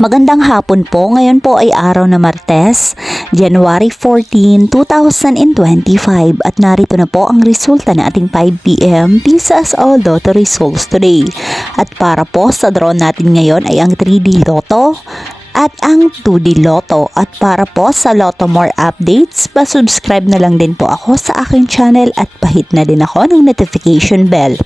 Magandang hapon po. Ngayon po ay araw na Martes, January 14, 2025 at narito na po ang resulta ng ating 5 p.m. Tisas All Lotto results today. At para po sa draw natin ngayon ay ang 3D Lotto at ang 2D Lotto. At para po sa Lotto More updates, pa-subscribe na lang din po ako sa aking channel at pahit na din ako ng notification bell